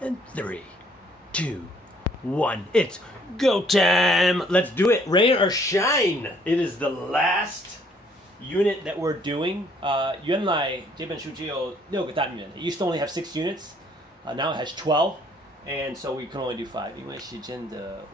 And 3, 2, 1. It's go time. Let's do it. Rain or shine. It is the last unit that we're doing. 原来这本书只有6个单元. It used to only have 6 units. Now it has 12. And so we can only do 5. 因为时间的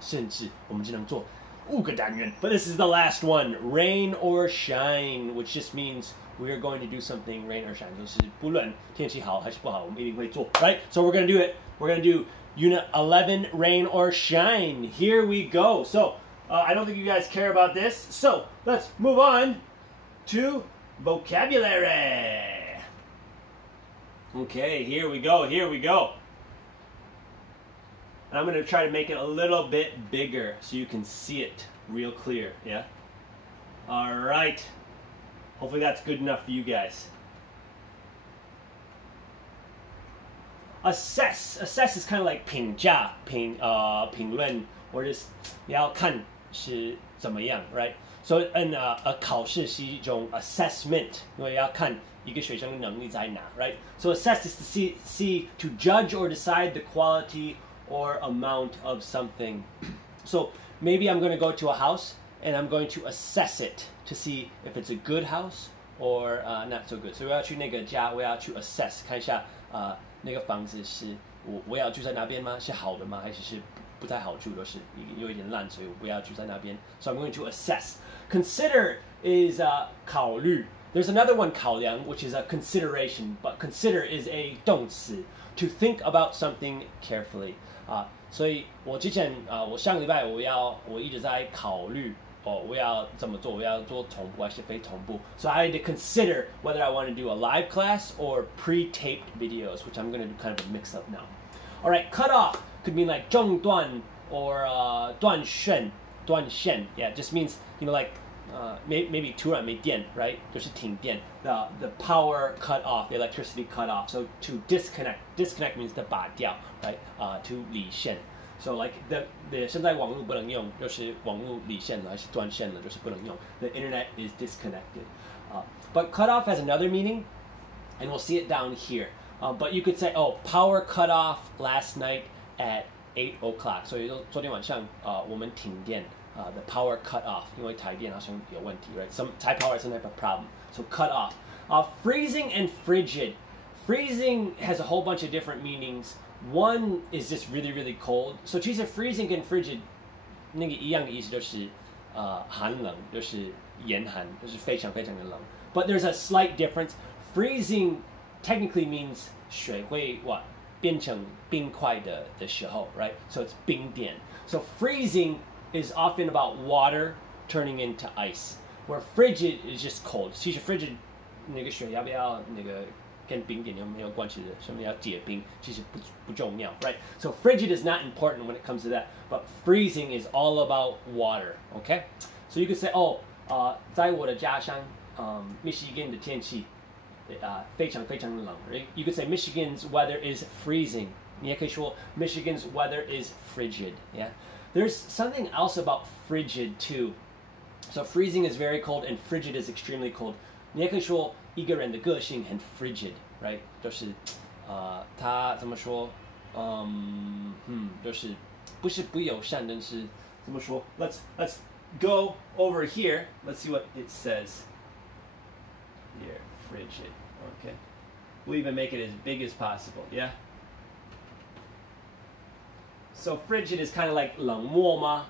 限制，我们只能做5个单元. But this is the last one. Rain or shine, which just means we are going to do something, rain or shine. 就是不论天气好还是不好，我们一定会做. Right? So we're going to do it. We're going to do Unit 11, rain or shine. Here we go. So, I don't think you guys care about this. So, let's move on to vocabulary. Okay, here we go. Here we go. And I'm going to try to make it a little bit bigger so you can see it real clear. Yeah? All right. Hopefully that's good enough for you guys. Assess is kind of like 评价、评论，或者是要看是怎么样 right? So, 考试是一种 assessment， 因为要看一个学生的能力在哪 right? So, assess is to see to judge or decide the quality or amount of something. So, maybe I'm going to go to a house and I'm going to assess it to see if it's a good house or not so good. So, 我要去那个家，我要去 assess 看一下那个房子是我要住在那边吗？是好的吗？还是不太好住，都是有一点烂，所以我不要住在那边。So I'm going to assess. Consider is 考虑. There's another one 考量 which is a consideration, but consider is a 动词 to think about something carefully. 所以我之前我上个礼拜我一直在考虑。我要怎么做？我要做同步还是非同步？ So I had to consider whether I want to do a live class or pre-taped videos, which I'm going to do kind of a mix up now. All right, cut off could mean like 中断 or 断线. Yeah, it just means like maybe 突然没电 right? 就是停电 the power cut off, the electricity cut off. So to disconnect means 的拔掉 right? To 离线. So like the 现在网络不能用，就是网络离线了，还是断线了，就是不能用。The internet is disconnected. But cut off has another meaning, and we'll see it down here. But you could say, oh, power cut off last night at 8 o'clock. 所以昨天晚上我们停电the power cut off 因为台电好像有问题 right? Some Thai power has some type of problem. So cut off. Freezing and frigid. Freezing has a whole bunch of different meanings. One is just really, really cold. So 其实 freezing 跟 frigid 那个一样的意思就是寒冷，就是严寒，就是非常非常的冷。But there's a slight difference. Freezing technically means 水会变成冰块的时候 right? So it's 冰点. So freezing is often about water turning into ice. Where frigid is just cold. 其实 frigid 那个水要不要那个跟冰点有没有关系的？什么要结冰？其实不重要 right? So frigid is not important when it comes to that, but freezing is all about water. Okay? So you could say, 在我的家乡，Michigan 的天气非常非常冷。You could say Michigan's weather is freezing. 你也可以说 Michigan's weather is frigid. Yeah? There's something else about frigid too. So freezing is very cold and frigid is extremely cold. 你也可以说一个人的个性很 frigid, right? 就是他怎么说？就是不是不友善，但是怎么说？ Let's go over here. Let's see what it says. Here, frigid. Okay. We'll even make it as big as possible. Yeah. So frigid is kind of like 冷漠吗？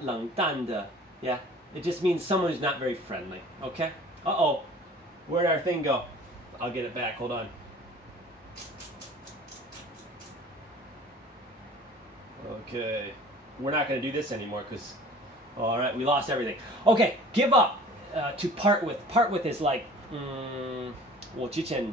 冷淡的 yeah. It just means someone who's not very friendly. Okay? Uh-oh. Where'd our thing go? I'll get it back. Hold on. Okay. We're not going to do this anymore because... all right, we lost everything. Okay, give up. To part with. Part with is like... 我之前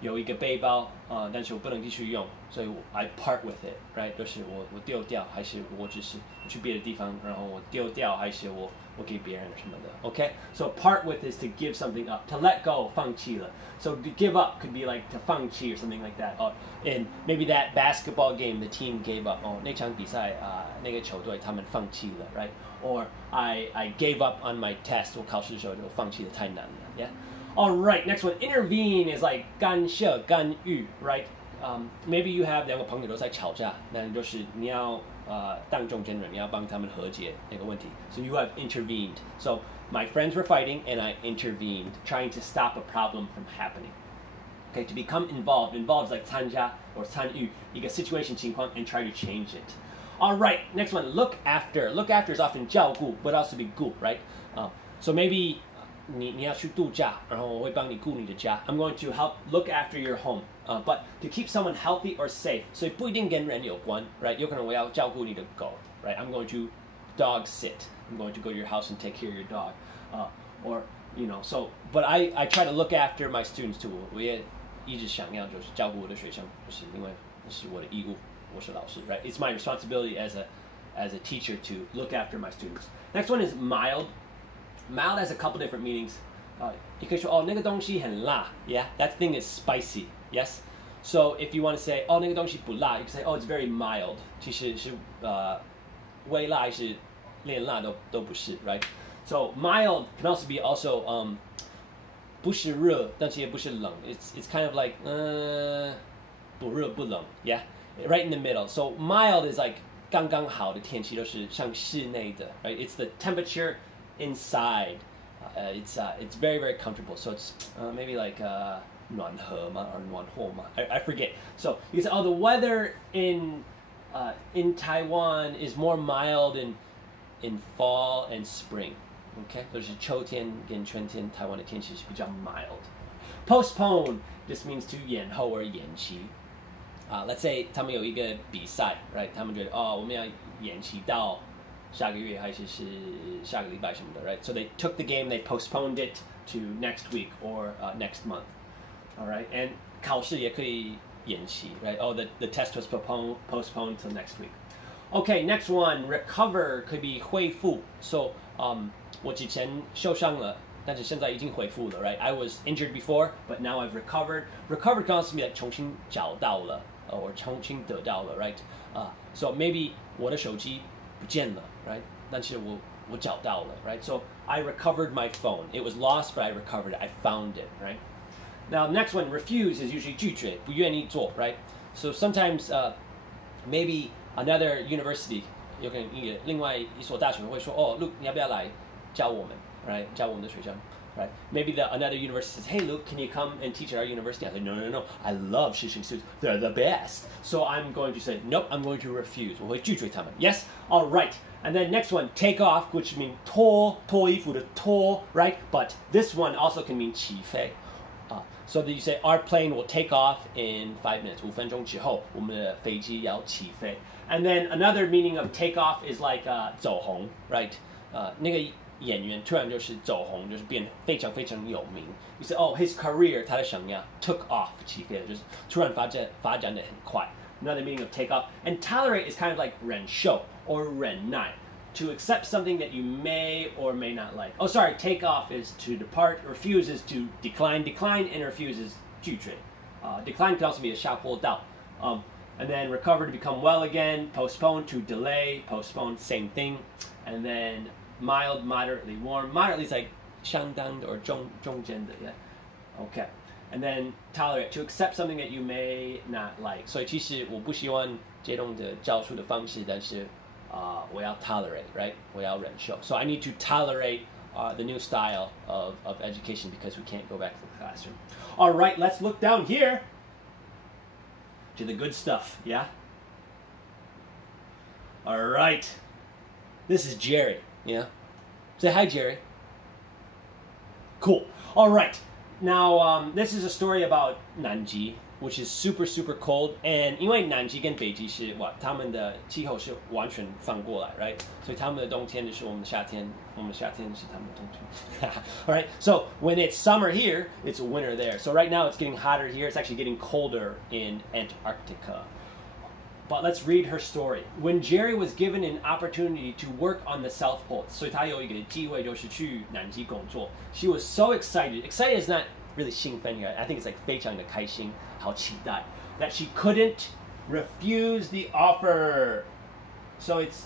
有一个背包但是我不能继续用，所以 I part with it, right? 就是我丢掉，还是我只是去别的地方，然后我丢掉，还是我给别人什么的 Okay? So part with is to give something up. To let go, 放弃了 So to give up could be like to 放弃 or something like that. And maybe that basketball game, the team gave up. 那场比赛那个球队他们放弃了 right? Or I gave up on my test. 我考试的时候就放弃了，太难了 Yeah? All right, next one. Intervene is like 干涉、干预 right? Maybe you have 两个朋友都在吵架，那就是你要当中间人，你要帮他们和解那个问题。So you have intervened. So my friends were fighting, and I intervened, trying to stop a problem from happening. Okay, to become involved. Involved is like 参加 or 参与一个 situation 情况 and try to change it. All right, next one. Look after. Look after is often 照顾, but also be 顾, right? So maybe 你要去度假，然后我会帮你顾你的家。I'm going to help look after your home. But to keep someone healthy or safe, 所以不一定跟人有关 right? 有可能我要照顾你的狗 right? I'm going to dog sit. I'm going to go to your house and take care of your dog. Or, you know, so, but I try to look after my students too. 我也一直想要就是照顾我的学生，就是因为这是我的义务，我是老师 right? It's my responsibility as a teacher to look after my students. Next one is mild. Mild has a couple different meanings. 你可以说那个东西很辣 yeah? That thing is spicy. Yes? So if you want to say 那个东西不辣 you can say it's very mild. 其实是微辣还是连辣都不是 right? So mild can also be also 不是热但是也不是冷 It's kind of like 不热不冷 yeah? Right in the middle. So mild is like 刚刚好的天气都是像室内的 right? It's the temperature inside. It's very very comfortable. So it's maybe like 暖和嘛 or 暖和嘛 I forget. So you say the weather in Taiwan is more mild in fall and spring. Okay? 就是秋天跟春天台湾的天气是比较 mild. Postpone just means to 延后 or 延期. Let's say 他们有一个比赛 right? 他们觉得我们要延期到下个月还是下个礼拜什么的 right? So they took the game, they postponed it to next week or next month. All right? And 考试也可以延期 right? The test was postponed till next week. Okay, next one. Recover could be 恢复 So, 我之前受伤了但是现在已经恢复了 right? I was injured before, but now I've recovered. Recovered can also be like 重新找到了 or 重新得到了 right? So maybe 我的手机不见了 right? 但是我找到了 right? So I recovered my phone. It was lost, but I recovered it. I found it, right? Now, next one, refuse is usually 拒绝不愿意做 right? So sometimes maybe another university 有可能另外一所大学会说Luke 你要不要来教我们 right? 教我们的学生 right? Maybe another university says, hey Luke, can you come and teach at our university? I say, no. I love Shishing students. They're the best. So I'm going to say, nope, I'm going to refuse. 我会拒绝他们 Yes? All right. And then next one, take off, which means 脱衣服的脱 right? But this one also can mean 起飞 So that you say, our plane will take off in 5 minutes. 5分钟之后我们的飞机要起飞 And then another meaning of take off is like 走红 right? 那个演员突然就是走红，就是变非常非常有名。You say, his career 他的生涯 took off 起飞了，就是突然发展的很快。Another meaning of take off. And tolerate is kind of like 忍受 or 忍耐. To accept something that you may or may not like. Take off is to depart. Refuse is to decline. Decline and refuse is 拒绝. Decline can also be a 下坡道. And then recover to become well again. Postpone to delay. Postpone, same thing. And then mild, moderately warm. Moderately is like 相当 or 中间的 yeah? Okay. And then tolerate, to accept something that you may not like. 所以其实我不喜欢这种的教书的方式，但是我要 tolerate, right? 我要忍受. So I need to tolerate the new style of education because we can't go back to the classroom. All right, let's look down here to the good stuff, yeah? All right. This is Jerry, yeah? Say hi, Jerry. Cool. All right. Now, this is a story about Nanji, which is super, super cold. And 因为南极跟北极是他们的气候是完全反过来 right? 所以他们的冬天就是我们的夏天，我们的夏天是他们的冬天。All right? So when it's summer here, it's winter there. So right now it's getting hotter here. It's actually getting colder in Antarctica. But let's read her story. When Jerry was given an opportunity to work on the South Pole, 所以他有一个机会就是去南极工作. She was so excited. Excited is not really 兴奋 here. I think it's like 非常的开心，好期待 that she couldn't refuse the offer. So it's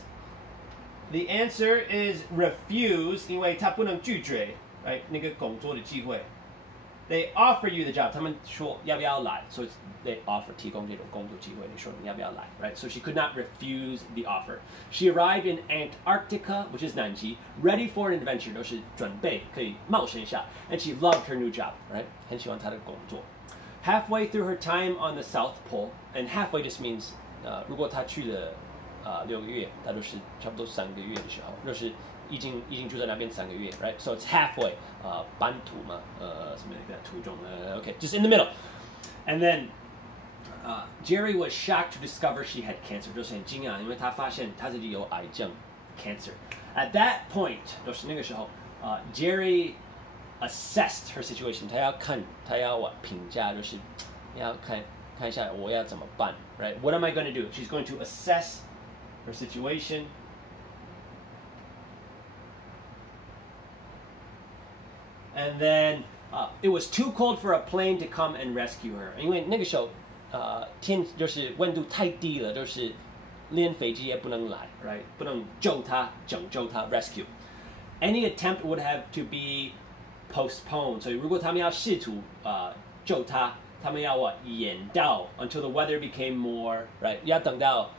the answer is refuse, 因为她不能拒绝 right? 那个工作的机会 they offer you the job. 他们说要不要来 So they offer 提供这种工作机会。你说你要不要来 Right? So she could not refuse the offer. She arrived in Antarctica, which is 南极 ready for an adventure. 都是准备可以冒险一下 And she loved her new job. Right? 很喜欢她的工作。Halfway through her time on the South Pole, and halfway just means 如果她去了6个月，她都是差不多3个月的时候，就是已经住在那边3个月 right? So it's halfway 半途嘛什么那个途中okay, just in the middle. And then Jerry was shocked to discover she had cancer. 就是很惊讶，因为他发现他自己有癌症 cancer. At that point 就是那个时候Jerry assessed her situation. 他要评价，就是要看一下我要怎么办 right? What am I going to do? She's going to assess her situation. And then it was too cold for a plane to come and rescue her. 因为那个时候天就是温度太低了，就是连飞机也不能来 right? 不能拯救她 rescue. Any attempt would have to be postponed. 所以如果他们要试图救她，他们要延到 until the weather became more right? 要等到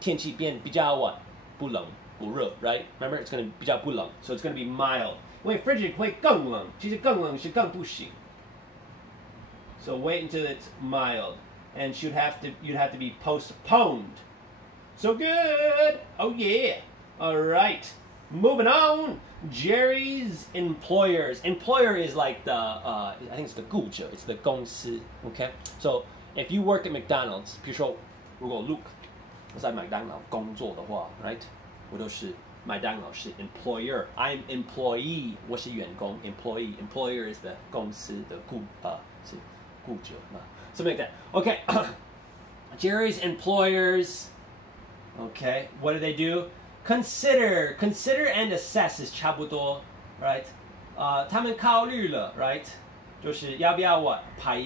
天气变比较不冷不热 right? Remember, it's going to 比较不冷 so it's going to be mild. 因为 frigid 会更冷，其实更冷是更不行。So wait until it's mild, and you'd have to be postponed. So good. Oh yeah. All right. Moving on. Jerry's employers. Employer is like the I think it's the 雇主 It's the 公司 Okay. So if you work at McDonald's, 比如说如果 Luke 在麦当劳工作的话 right? 我都是麦当劳是 employer. I'm employee. 我是员工 employee. Employer is the 公司的是雇主 something like that. Okay. Jerry's employers. Okay. What do they do? Consider and assess is 差不多 right? 他们考虑了 right? 就是要不要派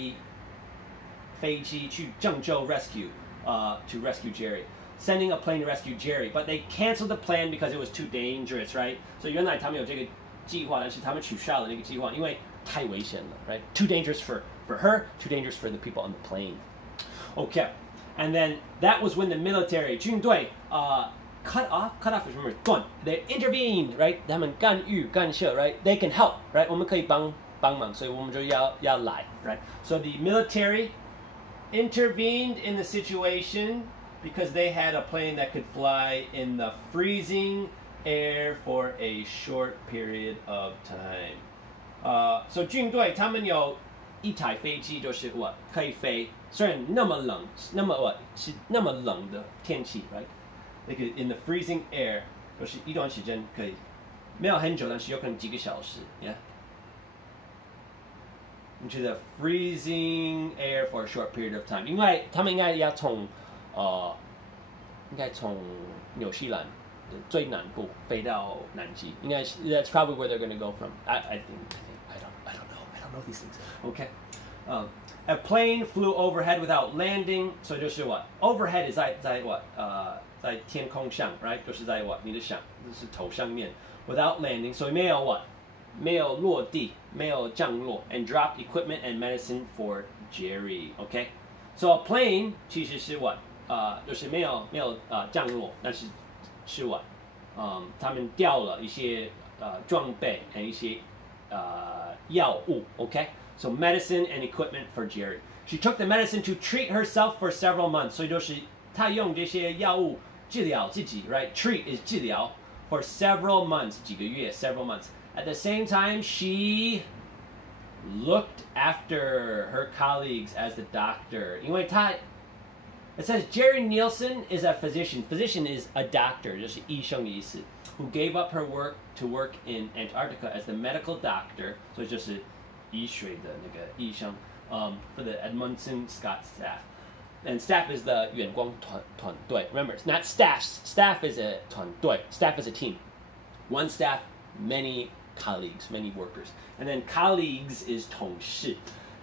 飞机去拯救 rescue to rescue Jerry. Sending a plane to rescue Jerry, but they canceled the plan because it was too dangerous, right? So 原来他们有这个计划，但是他们取消了那个计划，因为太危险了 right? Too dangerous for her, too dangerous for the people on the plane. Okay, and then that was when the military 军队cut off is remember 断 they intervened right? 他们干涉 right? They can help right? 我们可以帮忙，所以我们就要来 right? So the military intervened in the situation because they had a plane that could fly in the freezing air for a short period of time. So 军队他们有一台飞机，就是可以飞，虽然那么冷的天气 right? They could in the freezing air 就是一段时间可以，没有很久，但是有可能几个小时 yeah? Into the freezing air for a short period of time. 因为他们应该要从纽西兰的最南部飞到南极，应该是 that's probably where they're going to go from. I don't know these things. Okay. A plane flew overhead without landing. 所以就是overhead 在在天空上 right? 就是在你的上，就是头上面 without landing. 所以没有落地，没有降落 and dropped equipment and medicine for Jerry. Okay. So a plane 其实是就是没有降落，但是是他们掉了一些装备和一些药物 okay? So medicine and equipment for Jerry. She took the medicine to treat herself for several months. 所以就是她用这些药物治疗自己 right? Treat is 治疗 for several months 几个月 several months. At the same time, she looked after her colleagues as the doctor. 因为她It says Jerry Nielsen is a physician. Physician is a doctor, 就是医生的意思 who gave up her work to work in Antarctica as the medical doctor. 所以就是医学的那个医生 for the Edmondson Scott staff. And staff is the 员工团队 Remember, it's not staffs. Staff is a 团队 Staff is a team. One staff, many colleagues, many workers. And then colleagues is 同事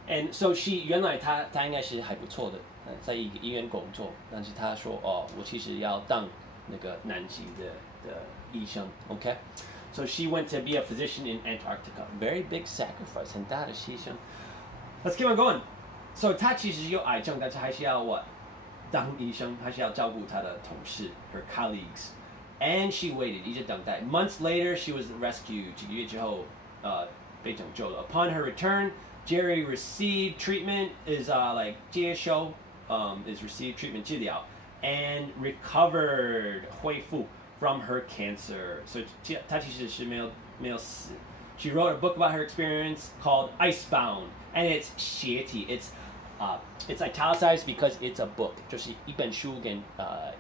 And so she 原来她应该是还不错的在医院工作，但是她说我其实要当那个南极的医生 Okay? So she went to be a physician in Antarctica. Very big sacrifice, 很大的牺牲。Let's keep on going. So 她其实有癌症，但是还是要当医生，还是要照顾她的同事 her colleagues. And she waited, 一直等待。Months later, she was rescued. 几个月之后，被拯救了。Upon her return, Jerry received treatment, is like 接受is received treatment 治疗 and recovered 恢复 from her cancer. So 她其实是没有死。She wrote a book about her experience called Icebound, and it's 斜体 it's italicized because it's a book. 就是一本书跟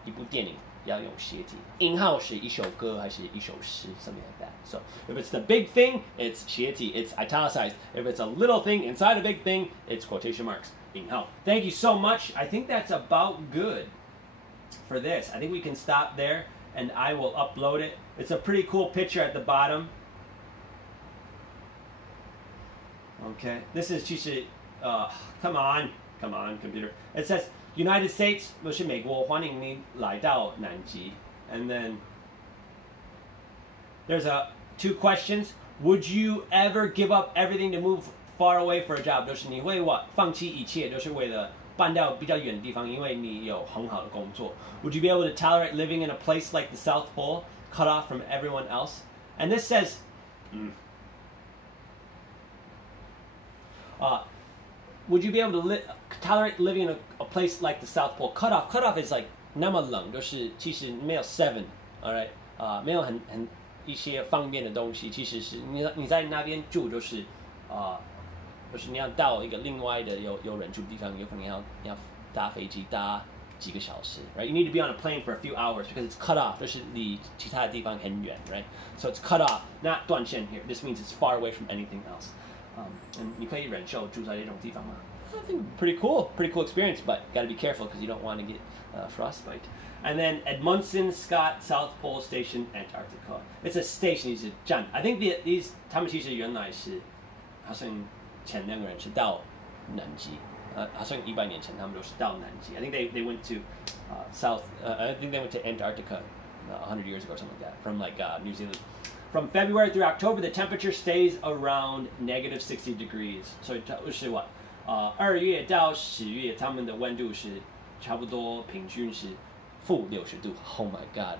一部电影要用斜体。引号是一首歌还是一首诗 something like that. So if it's the big thing, it's 斜体 it's italicized. If it's a little thing inside a big thing, it's quotation marks. 引号. Thank you so much. I think that's about good for this. I think we can stop there and I will upload it. It's a pretty cool picture at the bottom. Okay, this is 其实come on, computer. It says United States 不是美国欢迎你来到南极 and then there's two questions. Would you ever give up everything to move far away for a job? 就是你会放弃一切，就是为了搬到比较远的地方，因为你有很好的工作。Would you be able to tolerate living in a place like the South Pole, cut off from everyone else? And this says, would you be able to tolerate living in a place like the South Pole? Cut off is like 那么冷，就是其实没有 seven, alright, 没有很一些方便的东西，其实是你在那边住就是你要到一个另外的有人住的地方，有可能要搭飞机搭几个小时 right? You need to be on a plane for a few hours because it's cut off. 就是离其他的地方很远 right? So it's cut off, not 断线 here. This means it's far away from anything else. And 你可以忍受住在这种地方吗？ I think pretty cool experience, but got to be careful because you don't want to get frostbite. And then Edmundson Scott South Pole Station, Antarctica. It's a station, it's a 站. I think these 他们其实原来是好像前两个人是到南极，好像100年前他们都是到南极。I think they went to I think they went to Antarctica 100 years ago or something like that from like New Zealand. From February through October, the temperature stays around negative 60 degrees. 所以是2月到10月，他们的温度是差不多平均是-60度. Oh my God,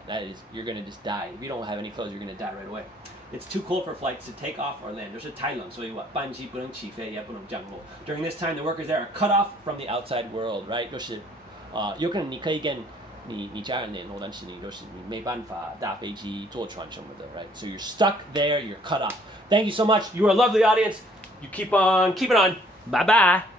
you're gonna just die. If you don't have any clothes, you're gonna die right away. It's too cold for flights to take off or land. 就是太冷，所以班机不能起飞，也不能降落。During this time, the workers there are cut off from the outside world, right? 就是有可能你可以跟你家人联络，但是你没办法搭飞机、坐船什么的 right? So you're stuck there, you're cut off. Thank you so much. You are a lovely audience. You keep on keeping on. Bye bye.